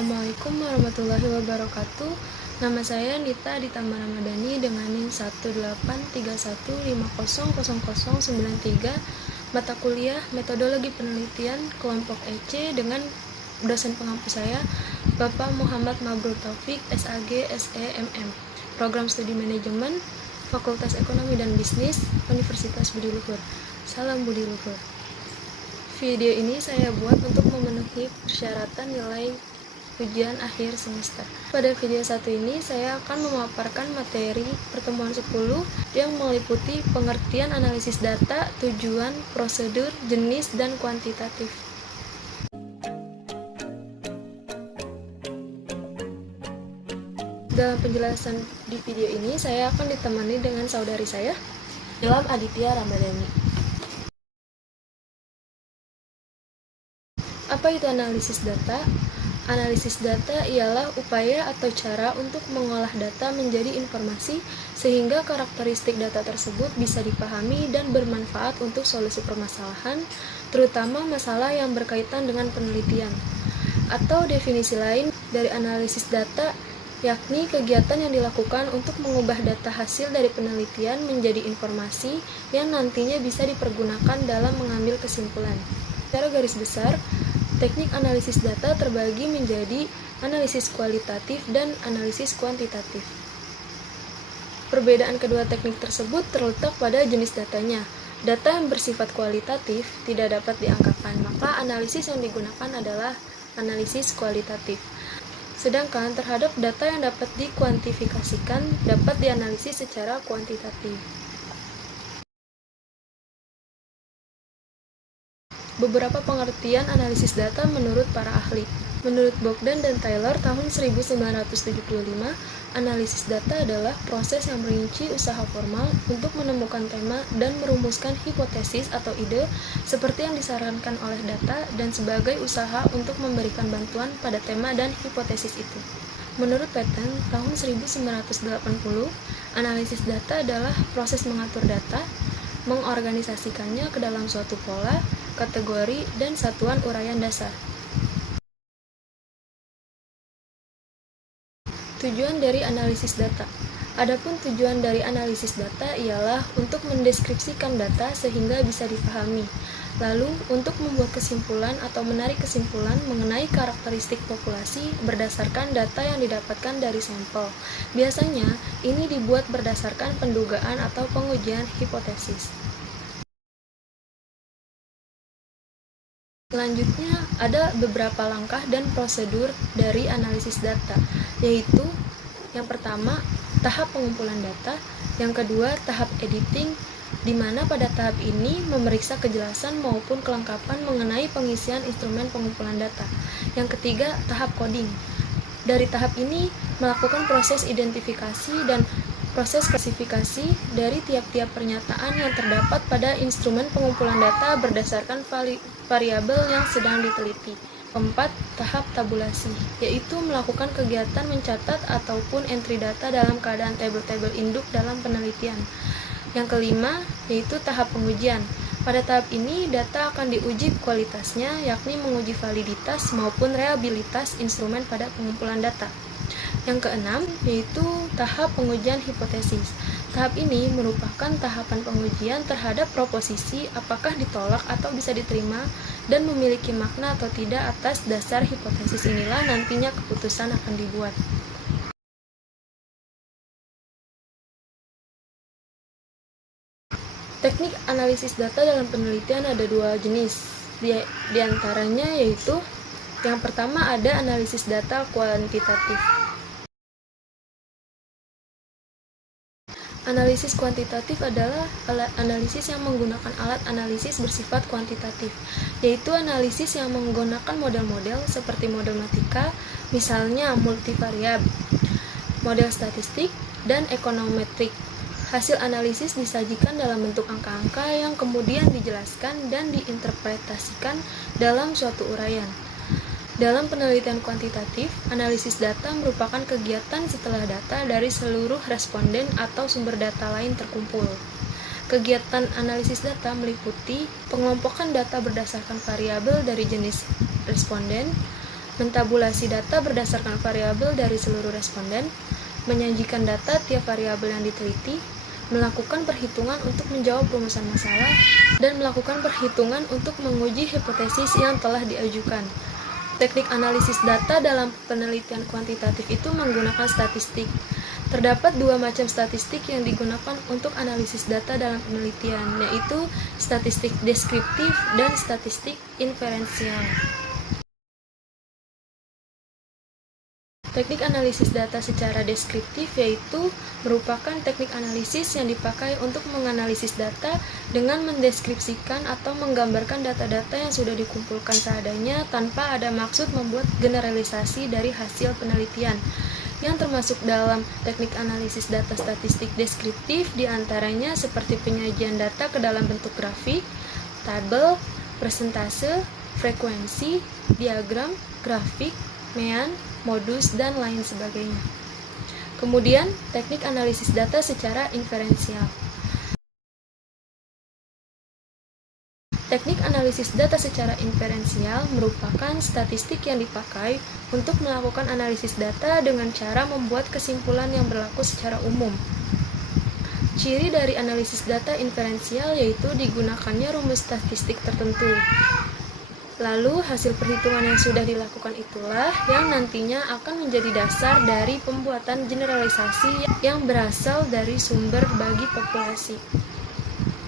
Assalamualaikum warahmatullahi wabarakatuh. Nama saya Nita Aditama Ramadhani dengan NIM 18315000093, mata kuliah Metodologi Penelitian kelompok EC dengan dosen pengampu saya Bapak Muhammad Mabrur Taufik, SAG, SE, MM, Program Studi Manajemen, Fakultas Ekonomi dan Bisnis, Universitas Budi Luhur. Salam Budi Luhur. Video ini saya buat untuk memenuhi persyaratan nilai ujian akhir semester. Pada video satu ini saya akan memaparkan materi pertemuan 10 yang meliputi pengertian analisis data, tujuan, prosedur, jenis, dan kuantitatif. Dalam penjelasan di video ini saya akan ditemani dengan saudari saya, Ilham Aditya Ramadhani. Apa itu analisis data? Analisis data ialah upaya atau cara untuk mengolah data menjadi informasi sehingga karakteristik data tersebut bisa dipahami dan bermanfaat untuk solusi permasalahan, terutama masalah yang berkaitan dengan penelitian. Atau definisi lain dari analisis data, yakni kegiatan yang dilakukan untuk mengubah data hasil dari penelitian menjadi informasi yang nantinya bisa dipergunakan dalam mengambil kesimpulan. Secara garis besar, teknik analisis data terbagi menjadi analisis kualitatif dan analisis kuantitatif. Perbedaan kedua teknik tersebut terletak pada jenis datanya. Data yang bersifat kualitatif tidak dapat diangkakan, maka analisis yang digunakan adalah analisis kualitatif. Sedangkan terhadap data yang dapat dikuantifikasikan dapat dianalisis secara kuantitatif. Beberapa pengertian analisis data menurut para ahli. Menurut Bogdan dan Taylor tahun 1975, analisis data adalah proses yang merinci usaha formal untuk menemukan tema dan merumuskan hipotesis atau ide seperti yang disarankan oleh data dan sebagai usaha untuk memberikan bantuan pada tema dan hipotesis itu. Menurut Patton tahun 1980, analisis data adalah proses mengatur data, mengorganisasikannya ke dalam suatu pola, kategori, dan satuan uraian dasar. Tujuan dari analisis data. Adapun tujuan dari analisis data ialah untuk mendeskripsikan data sehingga bisa dipahami. Lalu, untuk membuat kesimpulan atau menarik kesimpulan mengenai karakteristik populasi berdasarkan data yang didapatkan dari sampel. Biasanya, ini dibuat berdasarkan pendugaan atau pengujian hipotesis. Selanjutnya, ada beberapa langkah dan prosedur dari analisis data, yaitu yang pertama, tahap pengumpulan data, yang kedua, tahap editing, di mana pada tahap ini memeriksa kejelasan maupun kelengkapan mengenai pengisian instrumen pengumpulan data. Yang ketiga, tahap coding. Dari tahap ini, melakukan proses identifikasi dan proses klasifikasi dari tiap-tiap pernyataan yang terdapat pada instrumen pengumpulan data berdasarkan variabel yang sedang diteliti. Keempat, tahap tabulasi, yaitu melakukan kegiatan mencatat ataupun entry data dalam keadaan tabel-tabel induk dalam penelitian. Yang kelima, yaitu tahap pengujian. Pada tahap ini, data akan diuji kualitasnya, yakni menguji validitas maupun reliabilitas instrumen pada pengumpulan data. Yang keenam, yaitu tahap pengujian hipotesis. Tahap ini merupakan tahapan pengujian terhadap proposisi apakah ditolak atau bisa diterima dan memiliki makna atau tidak. Atas dasar hipotesis inilah nantinya keputusan akan dibuat. Teknik analisis data dalam penelitian ada dua jenis, di antaranya yaitu yang pertama ada analisis data kuantitatif. Analisis kuantitatif adalah analisis yang menggunakan alat analisis bersifat kuantitatif, yaitu analisis yang menggunakan model-model seperti model matika, misalnya multivariab, model statistik, dan ekonometrik. Hasil analisis disajikan dalam bentuk angka-angka yang kemudian dijelaskan dan diinterpretasikan dalam suatu uraian. Dalam penelitian kuantitatif, analisis data merupakan kegiatan setelah data dari seluruh responden atau sumber data lain terkumpul. Kegiatan analisis data meliputi pengelompokan data berdasarkan variabel dari jenis responden, mentabulasi data berdasarkan variabel dari seluruh responden, menyajikan data tiap variabel yang diteliti, melakukan perhitungan untuk menjawab rumusan masalah, dan melakukan perhitungan untuk menguji hipotesis yang telah diajukan. Teknik analisis data dalam penelitian kuantitatif itu menggunakan statistik. Terdapat dua macam statistik yang digunakan untuk analisis data dalam penelitian, yaitu statistik deskriptif dan statistik inferensial. Teknik analisis data secara deskriptif yaitu merupakan teknik analisis yang dipakai untuk menganalisis data dengan mendeskripsikan atau menggambarkan data-data yang sudah dikumpulkan seadanya tanpa ada maksud membuat generalisasi dari hasil penelitian. Yang termasuk dalam teknik analisis data statistik deskriptif diantaranya seperti penyajian data ke dalam bentuk grafik, tabel, persentase, frekuensi, diagram, grafik, mean, modus, dan lain sebagainya. Kemudian, teknik analisis data secara inferensial. Teknik analisis data secara inferensial merupakan statistik yang dipakai untuk melakukan analisis data dengan cara membuat kesimpulan yang berlaku secara umum. Ciri dari analisis data inferensial yaitu digunakannya rumus statistik tertentu. Lalu, hasil perhitungan yang sudah dilakukan itulah yang nantinya akan menjadi dasar dari pembuatan generalisasi yang berasal dari sumber bagi populasi.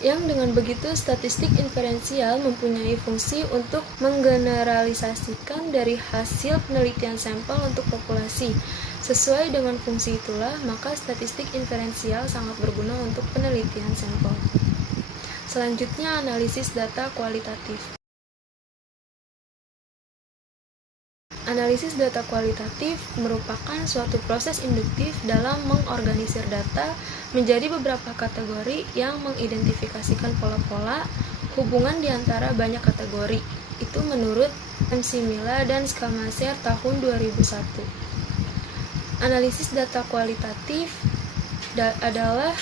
Yang dengan begitu, statistik inferensial mempunyai fungsi untuk menggeneralisasikan dari hasil penelitian sampel untuk populasi. Sesuai dengan fungsi itulah, maka statistik inferensial sangat berguna untuk penelitian sampel. Selanjutnya, analisis data kualitatif. Analisis data kualitatif merupakan suatu proses induktif dalam mengorganisir data menjadi beberapa kategori yang mengidentifikasikan pola-pola hubungan di antara banyak kategori. Itu menurut M.C.Milla dan Scalmacher tahun 2001. Analisis data kualitatif adalah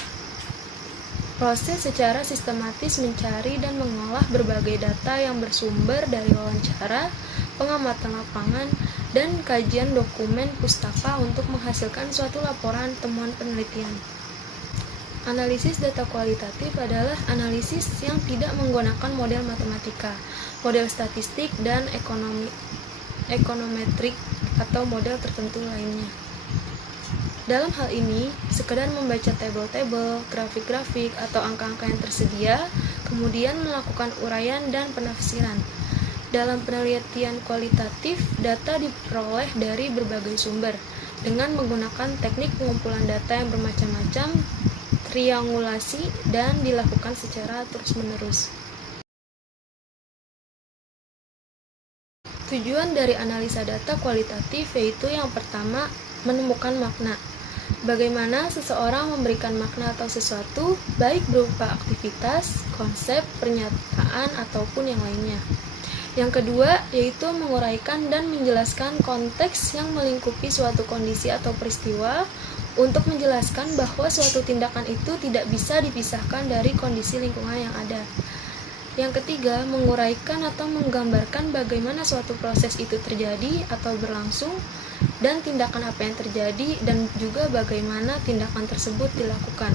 proses secara sistematis mencari dan mengolah berbagai data yang bersumber dari wawancara, pengamatan lapangan, dan kajian dokumen pustaka untuk menghasilkan suatu laporan temuan penelitian. Analisis data kualitatif adalah analisis yang tidak menggunakan model matematika, model statistik, dan ekonometrik atau model tertentu lainnya. Dalam hal ini, sekedar membaca tabel-tabel, grafik-grafik, atau angka-angka yang tersedia, kemudian melakukan uraian dan penafsiran. Dalam penelitian kualitatif, data diperoleh dari berbagai sumber dengan menggunakan teknik pengumpulan data yang bermacam-macam, triangulasi, dan dilakukan secara terus-menerus. Tujuan dari analisa data kualitatif yaitu yang pertama, menemukan makna. Bagaimana seseorang memberikan makna atau sesuatu, baik berupa aktivitas, konsep, pernyataan, ataupun yang lainnya. Yang kedua, yaitu menguraikan dan menjelaskan konteks yang melingkupi suatu kondisi atau peristiwa untuk menjelaskan bahwa suatu tindakan itu tidak bisa dipisahkan dari kondisi lingkungan yang ada. Yang ketiga, menguraikan atau menggambarkan bagaimana suatu proses itu terjadi atau berlangsung dan tindakan apa yang terjadi dan juga bagaimana tindakan tersebut dilakukan.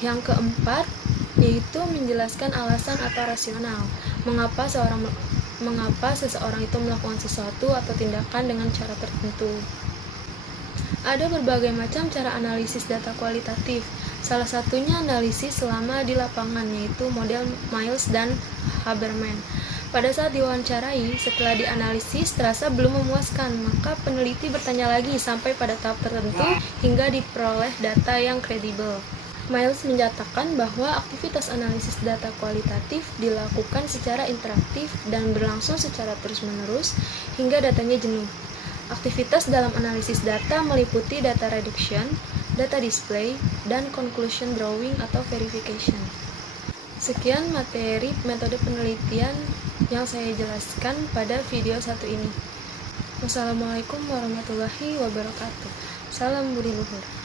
Yang keempat, yaitu menjelaskan alasan atau rasional mengapa seseorang itu melakukan sesuatu atau tindakan dengan cara tertentu. Ada berbagai macam cara analisis data kualitatif. Salah satunya analisis selama di lapangan, yaitu model Miles dan Haberman. Pada saat diwawancarai, setelah dianalisis terasa belum memuaskan, maka peneliti bertanya lagi sampai pada tahap tertentu hingga diperoleh data yang kredibel. Miles menyatakan bahwa aktivitas analisis data kualitatif dilakukan secara interaktif dan berlangsung secara terus-menerus hingga datanya jenuh. Aktivitas dalam analisis data meliputi data reduction, data display, dan conclusion drawing atau verification. Sekian materi metode penelitian yang saya jelaskan pada video satu ini. Wassalamualaikum warahmatullahi wabarakatuh. Salam budi luhur.